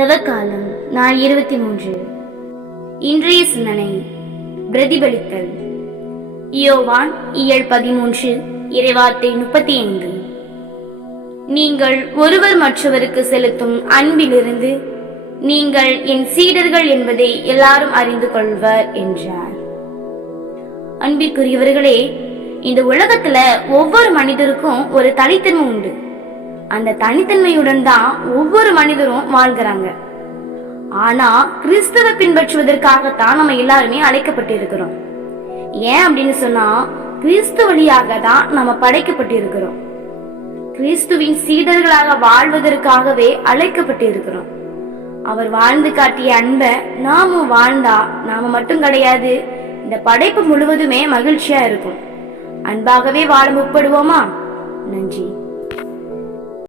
தவக்காலம் நாள் 23. இன்றைய சிந்தனை பிரதிபலித்தல். யோவான் இயல் 13 இறைவார்த்தை 35. நீங்கள் ஒருவர் மற்றவருக்கு செலுத்தும் அன்பிலிருந்து நீங்கள் என் சீடர்கள் என்பதை எல்லாரும் அறிந்து கொள்வர் என்றார். அன்பிற்குரியவர்களே, இந்த உலகத்துல ஒவ்வொரு மனிதருக்கும் ஒரு தனித்தன்மை உண்டு. அந்த தனித்தன்மையுடன் தான் ஒவ்வொரு மனிதரும் வாழ்கிறாங்க. ஆனா கிறிஸ்துவை பின்பற்றுவதற்காகத்தான் நம்ம எல்லாருமே அழைக்கப்பட்டு இருக்கிறோம். ஏன் அப்படின்னு சொன்னா, கிறிஸ்து வழியாக தான் நம்ம படைக்கப்பட்டு இருக்கிறோம். கிறிஸ்துவின் சீடர்களாக வாழ்வதற்காகவே அழைக்கப்பட்டு இருக்கிறோம். அவர் வாழ்ந்து காட்டிய அன்பை நாமும் வாழ்ந்தா நாம மட்டும் கிடையாது, இந்த படைப்பு முழுவதுமே மகிழ்ச்சியா இருக்கும். அன்பாகவே வாழ முற்படுவோமா? நன்றி.